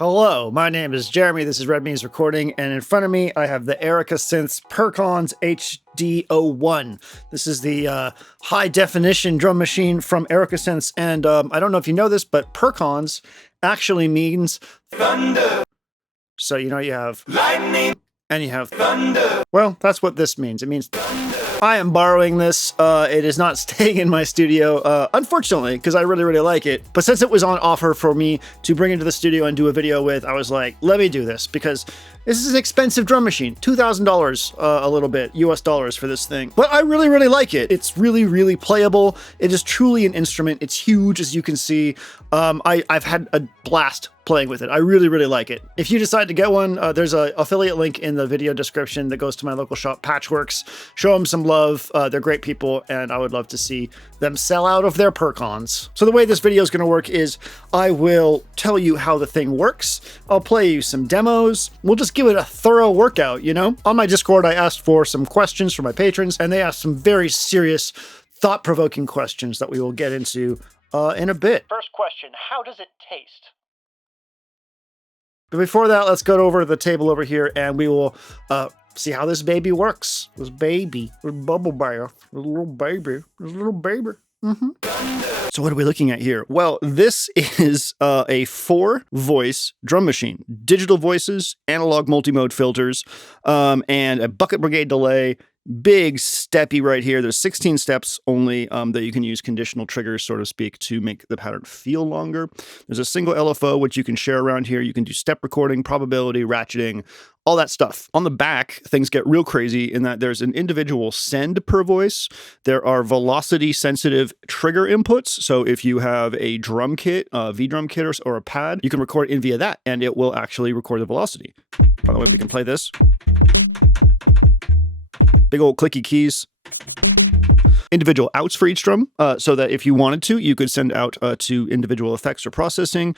Hello, my name is Jeremy, this is Red Means Recording, and in front of me I have the Erica Synths Perkons HD01. This is the high-definition drum machine from Erica Synths, and I don't know if you know this, but Perkons actually means thunder. So you know you have lightning and you have thunder. Well, that's what this means. It means thunder. I am borrowing this. It is not staying in my studio, unfortunately, because I really, really like it. But since it was on offer for me to bring into the studio and do a video with, I was like, let me do this, because this is an expensive drum machine. $2,000 a little bit, US dollars for this thing. But I really, really like it. It's really, really playable. It is truly an instrument. It's huge, as you can see. I've had a blast playing with it. I really, really like it. If you decide to get one, there's an affiliate link in the video description that goes to my local shop, Patchwerks. Show them some love. They're great people, and I would love to see them sell out of their Perkons. So the way this video is going to work is I will tell you how the thing works. I'll play you some demos. We'll just give it a thorough workout, you know? On my Discord, I asked for some questions from my patrons, and they asked some very serious, thought-provoking questions that we will get into in a bit. First question, how does it taste? But before that, let's go over to the table over here and we will see how this baby works. This baby, this bubble bear, this little baby, this little baby. So what are we looking at here? Well, this is a 4-voice drum machine. Digital voices, analog multi-mode filters, and a bucket brigade delay. Big steppy right here. There's 16 steps only that you can use conditional triggers, so to speak, to make the pattern feel longer. There's a single LFO, which you can share around here. You can do step recording, probability, ratcheting, all that stuff. On the back, things get real crazy in that there's an individual send per voice. There are velocity sensitive trigger inputs. So if you have a drum kit, a V-drum kit or a pad, you can record in via that and it will actually record the velocity. By the way, we can play this. Big old clicky keys. Individual outs for each drum, so that if you wanted to, you could send out to individual effects or processing.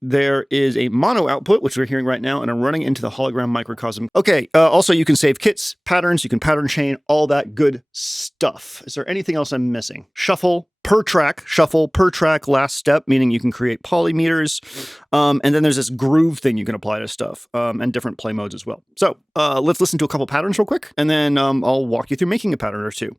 There is a mono output, which we're hearing right now, and I'm running into the hologram microcosm. Okay, also you can save kits, patterns, you can pattern chain, all that good stuff. Is there anything else I'm missing? Shuffle per track, last step, meaning you can create polymeters. And then there's this groove thing you can apply to stuff, and different play modes as well. So let's listen to a couple patterns real quick, and then I'll walk you through making a pattern or two.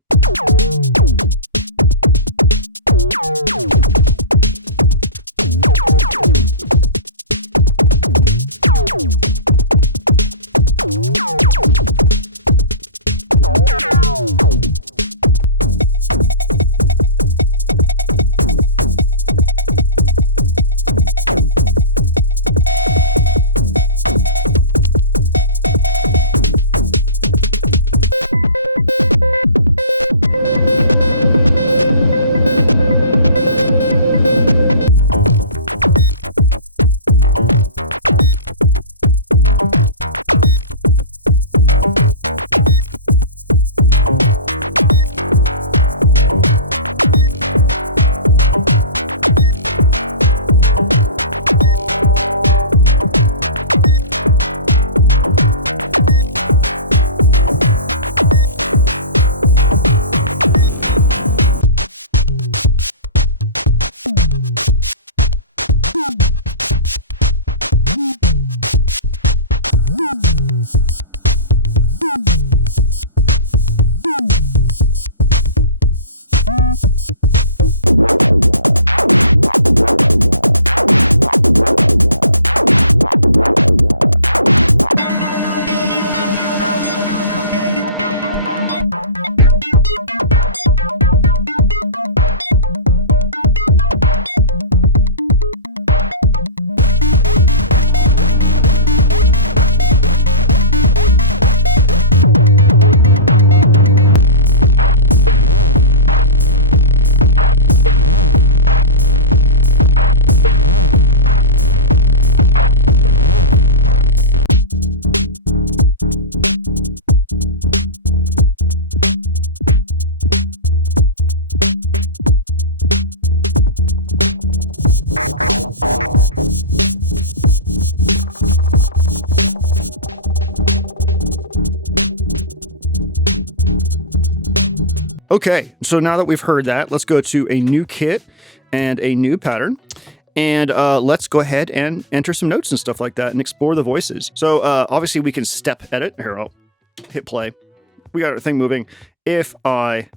Okay, so now that we've heard that, let's go to a new kit and a new pattern. And let's go ahead and enter some notes and stuff like that and explore the voices. So obviously we can step edit. Here, I'll hit play. We got our thing moving. If I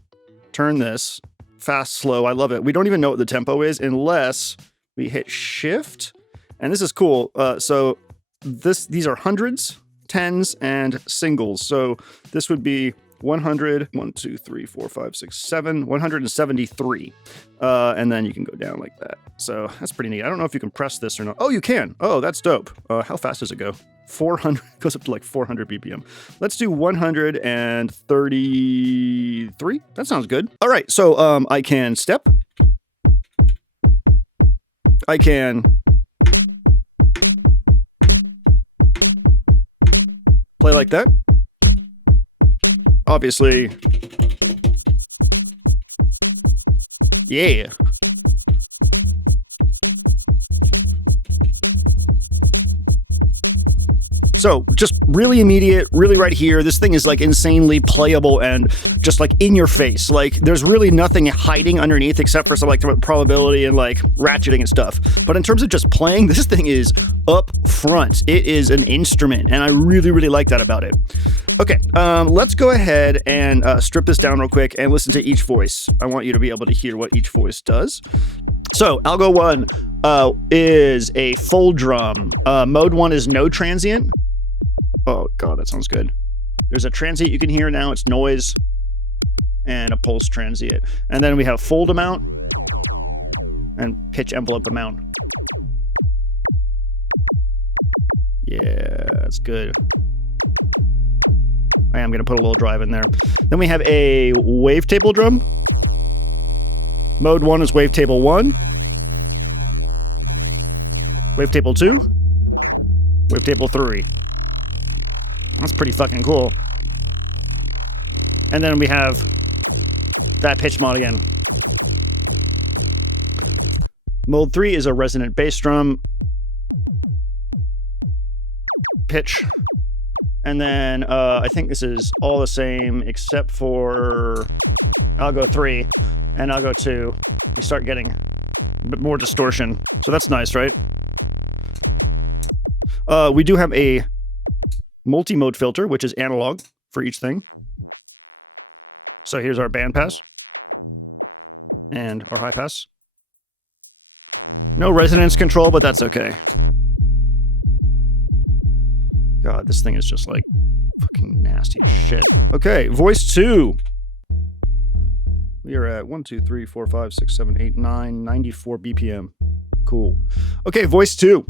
turn this fast, slow, I love it. We don't even know what the tempo is unless we hit shift. And this is cool. So these are hundreds, tens, and singles. So this would be 100, 1, 2, 3, 4, 5, 6, 7, 173. And then you can go down like that. So that's pretty neat. I don't know if you can press this or not. Oh, you can. Oh, that's dope. How fast does it go? 400, goes up to like 400 BPM. Let's do 133. That sounds good. All right. So I can step. I can play like that. Obviously, yeah. So just really immediate, really right here. This thing is like insanely playable and just like in your face. Like there's really nothing hiding underneath except for some like probability and like ratcheting and stuff. But in terms of just playing, this thing is up front. It is an instrument and I really, really like that about it. Okay, let's go ahead and strip this down real quick and listen to each voice. I want you to be able to hear what each voice does. So Algo 1 is a full drum. Mode 1 is no transient. Oh, God, that sounds good. There's a transient you can hear now. It's noise and a pulse transient. And then we have fold amount and pitch envelope amount. Yeah, that's good. I am going to put a little drive in there. Then we have a wavetable drum. Mode 1 is wavetable 1. Wavetable 2. Wavetable 3. That's pretty fucking cool. And then we have that pitch mod again. Mode 3 is a resonant bass drum. Pitch. And then I think this is all the same except for Algo 3 and Algo 2. We start getting a bit more distortion. So that's nice, right? We do have a multi-mode filter, which is analog for each thing. So here's our bandpass and our high pass. No resonance control, but that's okay. God, this thing is just like fucking nasty as shit. Okay, voice 2. We are at 1, 2, 3, 4, 5, 6, 7, 8, 9, 94 BPM. Cool. Okay, voice 2.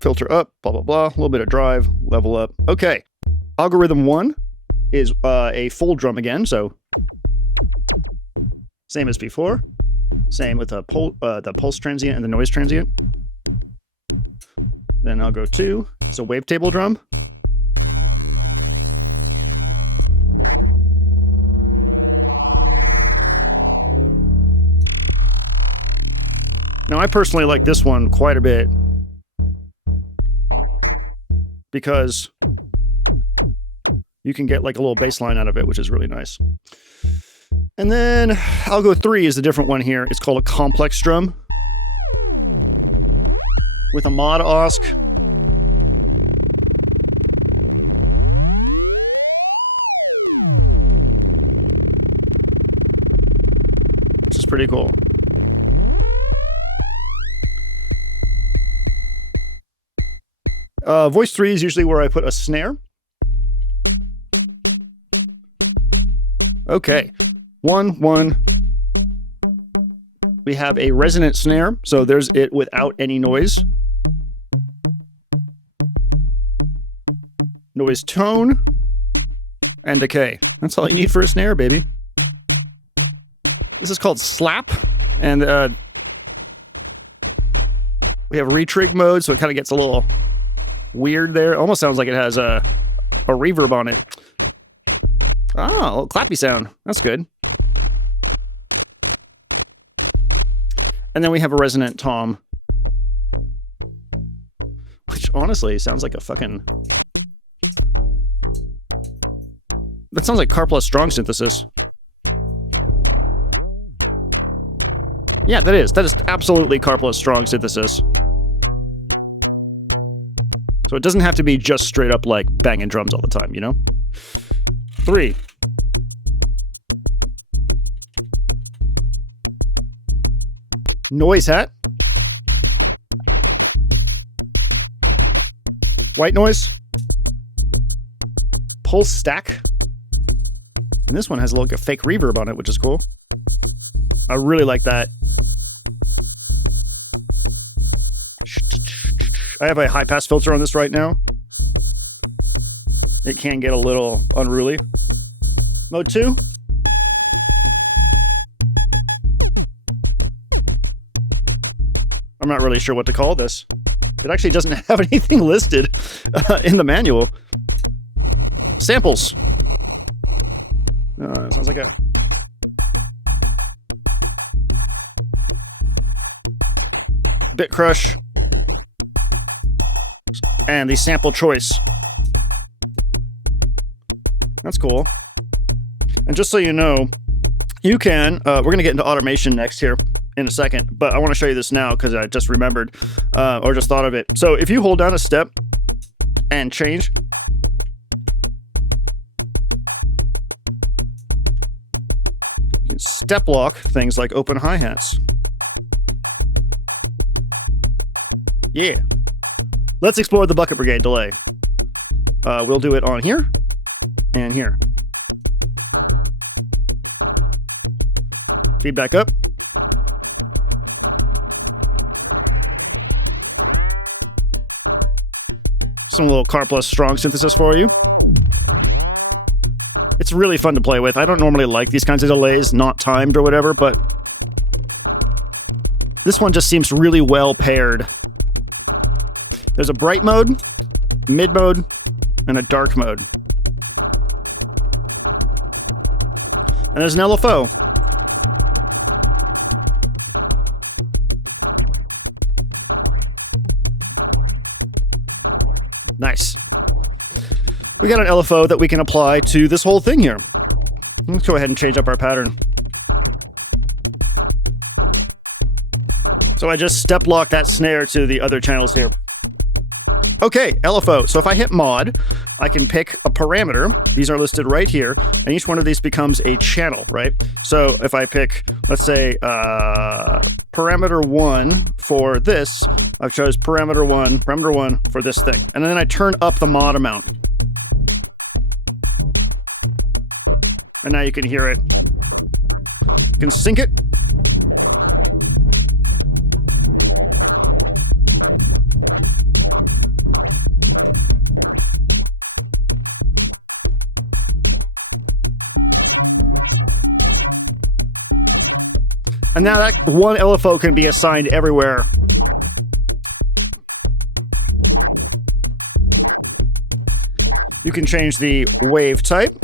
Filter up, blah, blah, blah. A little bit of drive, level up. Okay. Algorithm 1 is a full drum again, so same as before. Same with the pulse transient and the noise transient. Then I'll go 2. It's a wavetable drum. Now, I personally like this one quite a bit because you can get like a little bass line out of it, which is really nice. And then Algo 3 is a different one here. It's called a complex drum with a mod OSC. Which is pretty cool. Voice 3 is usually where I put a snare. Okay. 1, 1. We have a resonant snare, so there's it without any noise. Noise tone and decay. That's all you need for a snare, baby. This is called slap, and we have retrig mode, so it kind of gets a little weird there. Almost sounds like it has a reverb on it. Ah, a little clappy sound. That's good. And then we have a resonant tom, which honestly sounds like a fucking... That sounds like Car Plus Strong synthesis. Yeah, that is absolutely carpless strong synthesis. So it doesn't have to be just straight up like banging drums all the time, you know? 3. Noise hat. White noise. Pulse stack. And this one has like a fake reverb on it, which is cool. I really like that. I have a high pass filter on this right now. It can get a little unruly. Mode 2. I'm not really sure what to call this. It actually doesn't have anything listed in the manual. Samples. Sounds like a... Bit crush. And the sample choice. That's cool. And just so you know, you can... we're going to get into automation next here in a second, but I want to show you this now because I just remembered or just thought of it. So if you hold down a step and change, you can step lock things like open hi-hats. Yeah. Let's explore the Bucket Brigade delay. We'll do it on here and here. Feedback up. Some little carpless strong synthesis for you. It's really fun to play with. I don't normally like these kinds of delays, not timed or whatever, but this one just seems really well paired. There's a bright mode, a mid mode, and a dark mode. And there's an LFO. Nice. We got an LFO that we can apply to this whole thing here. Let's go ahead and change up our pattern. So I just step lock that snare to the other channels here. Okay, LFO. So if I hit mod, I can pick a parameter. These are listed right here, and each one of these becomes a channel, right? So if I pick, let's say, parameter 1 for this, I've chose parameter 1 for this thing. And then I turn up the mod amount. And now you can hear it. You can sync it. And now that one LFO can be assigned everywhere. You can change the wave type.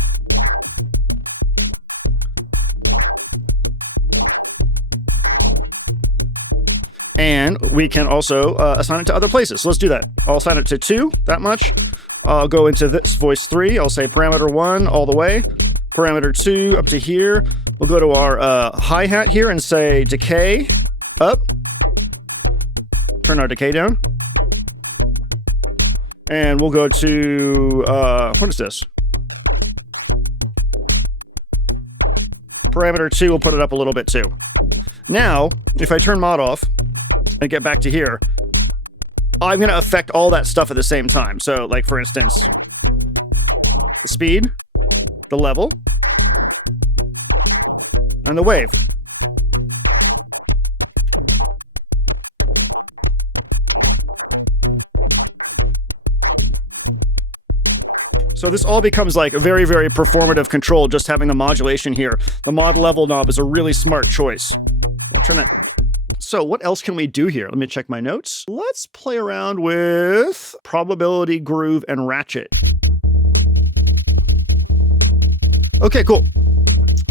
And we can also assign it to other places. So let's do that. I'll assign it to 2, that much. I'll go into this voice 3. I'll say parameter 1 all the way. Parameter 2 up to here. We'll go to our hi-hat here and say decay up. Turn our decay down. And we'll go to, what is this? Parameter 2, we'll put it up a little bit too. Now, if I turn mod off and get back to here, I'm going to affect all that stuff at the same time. So, like, for instance, the speed, the level, and the wave. So this all becomes like a very, very performative control, just having the modulation here. The mod level knob is a really smart choice. I'll turn it. So what else can we do here? Let me check my notes. Let's play around with probability, groove, and ratchet. Okay, cool.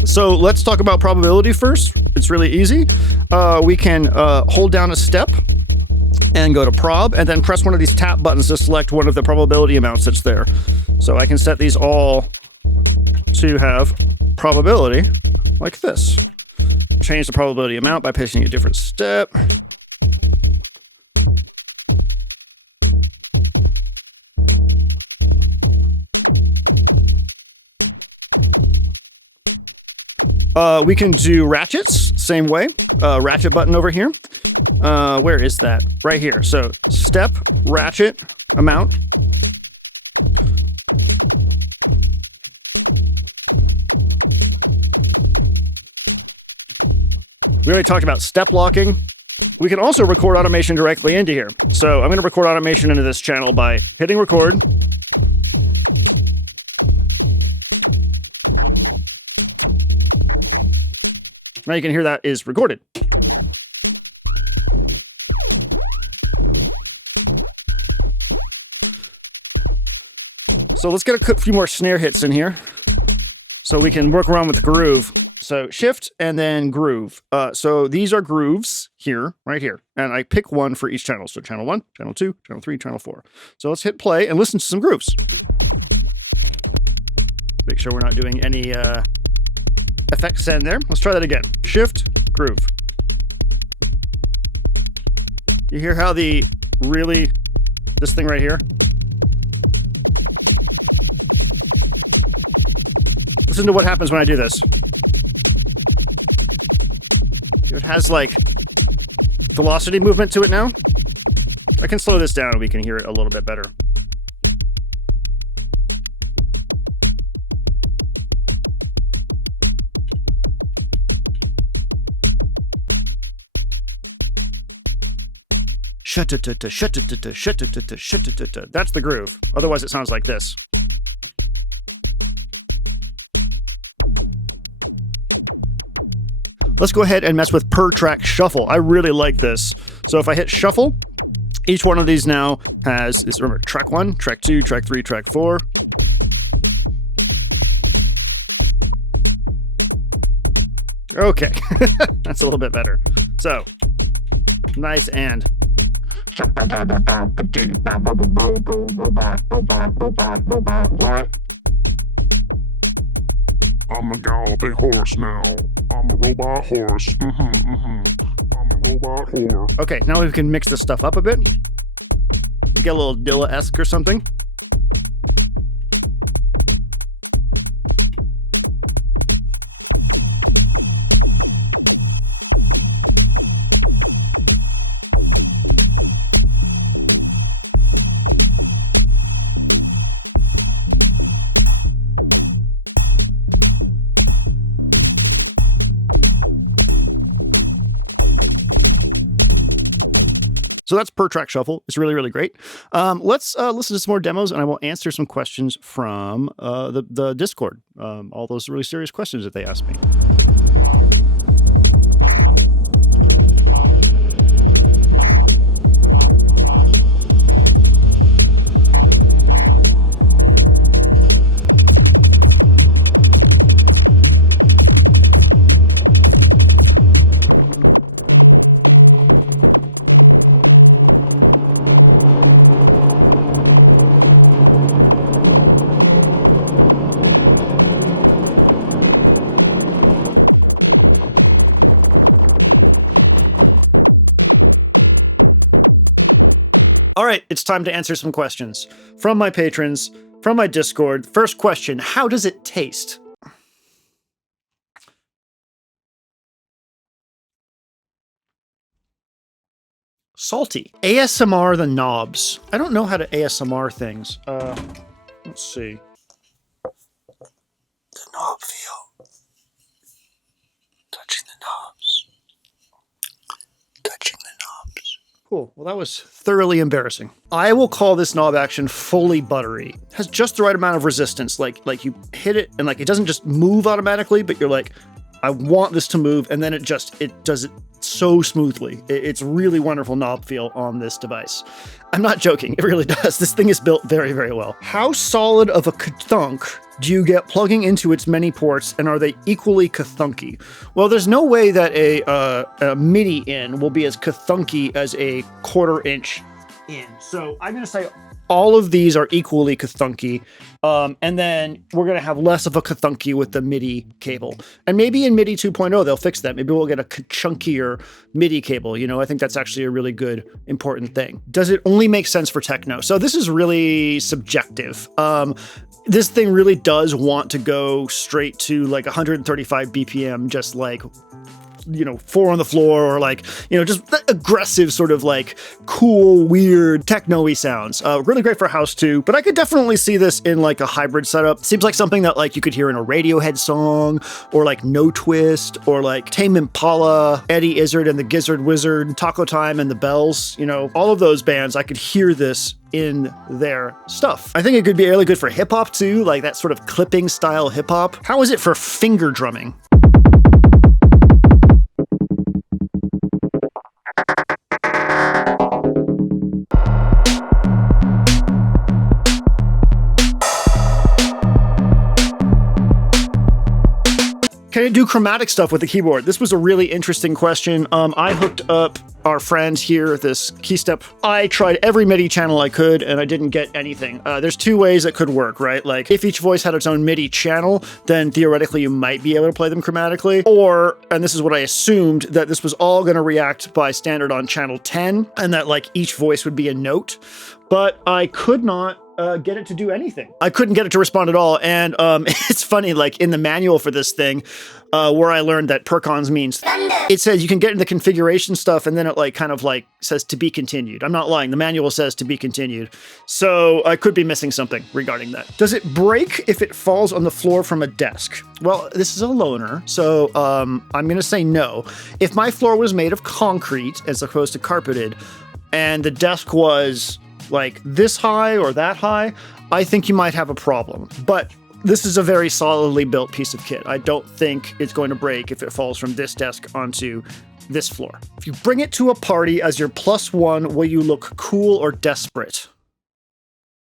So let's talk about probability first. It's really easy. We can hold down a step and go to prob and then press one of these tap buttons to select one of the probability amounts that's there. So I can set these all to have probability like this. change the probability amount by picking a different step. We can do ratchets, same way. Ratchet button over here. Where is that? Right here. So step, ratchet, amount. We already talked about step locking. We can also record automation directly into here. So I'm going to record automation into this channel by hitting record. Now you can hear that is recorded. So let's get a few more snare hits in here so we can work around with the groove. So shift and then groove. So these are grooves here, right here. And I pick one for each channel. So channel 1, channel 2, channel 3, channel 4. So let's hit play and listen to some grooves. Make sure we're not doing any effects send there. Let's try that again. Shift, groove. You hear how this thing right here? Listen to what happens when I do this. It has like velocity movement to it now. I can slow this down and we can hear it a little bit better. That's the groove. Otherwise it sounds like this. Let's go ahead and mess with per track shuffle. I really like this. So if I hit shuffle, each one of these now remember, track 1, track 2, track 3, track 4. Okay, that's a little bit better. So, nice and. I'm a galloping horse now. I'm a robot horse. I'm a robot horse. Okay, now we can mix this stuff up a bit. Get a little Dilla-esque or something. So that's per track shuffle. It's really, really great. Let's listen to some more demos, and I will answer some questions from the Discord. All those really serious questions that they asked me. All right, it's time to answer some questions from my patrons, from my Discord. First question, how does it taste? Salty. ASMR the knobs. I don't know how to ASMR things. Let's see. The knob feel. Touching the knobs. Touching the knobs. Cool. Well, that was thoroughly embarrassing. I will call this knob action fully buttery. It has just the right amount of resistance. Like you hit it and like it doesn't just move automatically, but you're like, I want this to move, and then it does it so smoothly. It's really wonderful knob feel on this device. I'm not joking, it really does. This thing is built very, very well. How solid of a kathunk do you get plugging into its many ports, and are they equally kathunky? Well, there's no way that a MIDI in will be as kathunky as a 1/4 inch in. So I'm going to say all of these are equally kathunky. And then we're going to have less of a kathunky with the MIDI cable. And maybe in MIDI 2.0, they'll fix that. Maybe we'll get a chunkier MIDI cable. You know, I think that's actually a really good, important thing. Does it only make sense for techno? So this is really subjective. This thing really does want to go straight to like 135 BPM, just like, you know, 4 on the floor, or like, you know, just aggressive sort of like cool, weird techno-y sounds. Really great for house too, but I could definitely see this in like a hybrid setup. Seems like something that like you could hear in a Radiohead song, or like No Twist, or like Tame Impala, Eddie Izzard and the Gizzard Wizard, Taco Time and the Bells, you know, all of those bands. I could hear this in their stuff. I think it could be really good for hip hop too, like that sort of clipping style hip hop. How is it for finger drumming? Can it do chromatic stuff with the keyboard? This was a really interesting question. I hooked up our friend here, this Keystep. I tried every MIDI channel I could, and I didn't get anything. There's 2 ways it could work, right? Like, if each voice had its own MIDI channel, then theoretically you might be able to play them chromatically. Or, and this is what I assumed, that this was all going to react by standard on channel 10, and that like each voice would be a note. But I could not get it to do anything. I couldn't get it to respond at all. And it's funny, like in the manual for this thing, where I learned that Perkons means thunder, it says you can get in the configuration stuff, and then it like kind of like says to be continued. I'm not lying. The manual says to be continued. So I could be missing something regarding that. Does it break if it falls on the floor from a desk? Well, this is a loner, so I'm going to say no. If my floor was made of concrete as opposed to carpeted, and the desk was like this high or that high, I think you might have a problem. But this is a very solidly built piece of kit. I don't think it's going to break if it falls from this desk onto this floor. If you bring it to a party as your +1, will you look cool or desperate?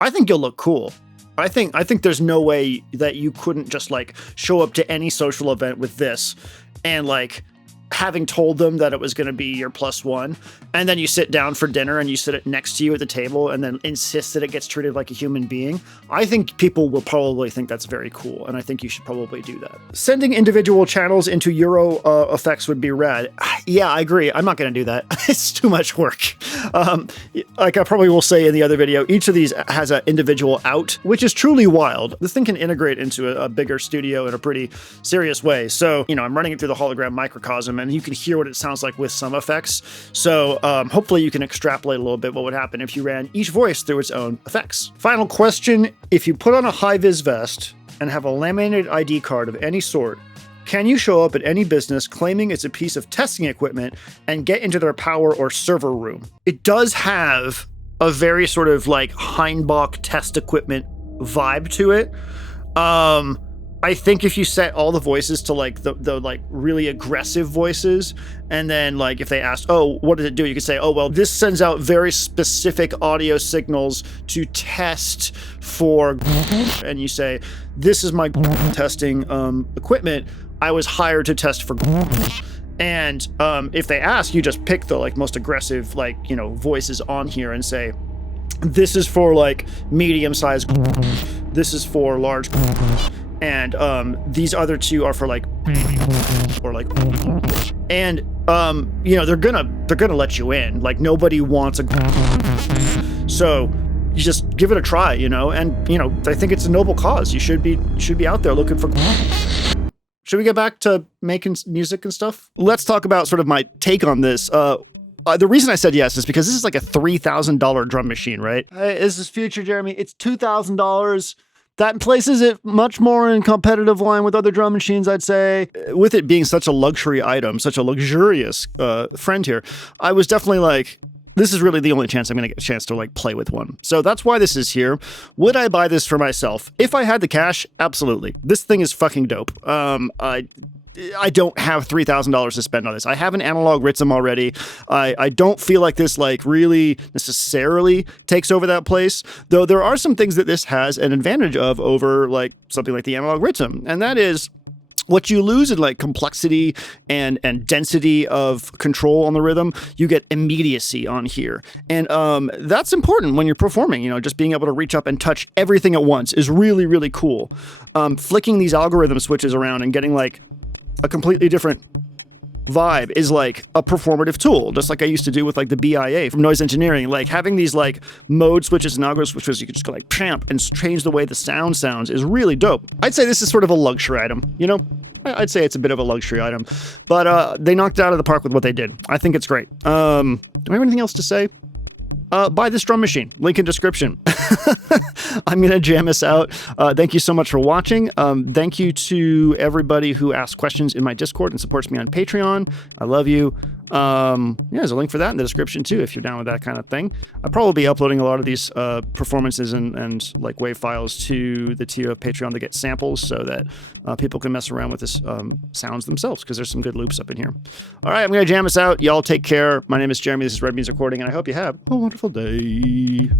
I think you'll look cool. I think there's no way that you couldn't just like show up to any social event with this and like having told them that it was going to be your +1, and then you sit down for dinner and you sit it next to you at the table and then insist that it gets treated like a human being. I think people will probably think that's very cool, and I think you should probably do that. Sending individual channels into Euro effects would be rad. Yeah, I agree. I'm not going to do that. It's too much work. Like I probably will say in the other video, each of these has an individual out, which is truly wild. This thing can integrate into a bigger studio in a pretty serious way. So, you know, I'm running it through the hologram microcosm, and you can hear what it sounds like with some effects. So hopefully you can extrapolate a little bit what would happen if you ran each voice through its own effects. Final question, if you put on a high-vis vest and have a laminated ID card of any sort, can you show up at any business claiming it's a piece of testing equipment and get into their power or server room? It does have a very sort of like Heinbach test equipment vibe to it. I think if you set all the voices to like the like really aggressive voices, and then like if they asked, oh, what does it do? You could say, oh, well, this sends out very specific audio signals to test for, and you say, this is my testing equipment. I was hired to test for. And if they ask, you just pick the like most aggressive, like, you know, voices on here and say, this is for like medium size. This is for large. And these other 2 are for like, or like, and you know, they're gonna let you in. Like nobody wants a, so you just give it a try, you know. And you know, I think it's a noble cause. You should be out there looking for. Should we get back to making music and stuff? Let's talk about sort of my take on this. The reason I said yes is because this is like a $3,000 drum machine, right? This is future, Jeremy. It's $2,000. That places it much more in competitive line with other drum machines, I'd say. With it being such a luxury item, such a luxurious friend here, I was definitely like, this is really the only chance I'm going to get a chance to like play with one. So that's why this is here. Would I buy this for myself? If I had the cash, absolutely. This thing is fucking dope. I don't have $3,000 to spend on this. I have an analog Rhythm already. I don't feel like this like really necessarily takes over that place, though there are some things that this has an advantage of over like something like the analog Rhythm, and that is What you lose in like complexity and density of control on the rhythm, you get immediacy on here. And that's important when you're performing, just being able to reach up and touch everything at once is really, really cool. Flicking these algorithm switches around and getting like a completely different vibe is like a performative tool, just like I used to do with like the BIA from noise engineering. Like having these like mode switches and algorithm switches, you can just go like pamp and change the way the sound sounds is really dope. I'd say this is sort of a luxury item, I'd say it's a bit of a luxury item, but they knocked it out of the park with what they did. I think it's great. Do I have anything else to say? Buy this drum machine. Link in description. I'm going to jam us out. Thank you so much for watching. Thank you to everybody who asks questions in my Discord and supports me on Patreon. I love you. There's a link for that in the description too, if you're down with that kind of thing. I'll probably be uploading a lot of these performances and like WAV files to the tier of Patreon to get samples so that people can mess around with this sounds themselves, because there's some good loops up in here. All right, I'm going to jam us out. Y'all take care. My name is Jeremy. This is Red Means Recording, and I hope you have a wonderful day.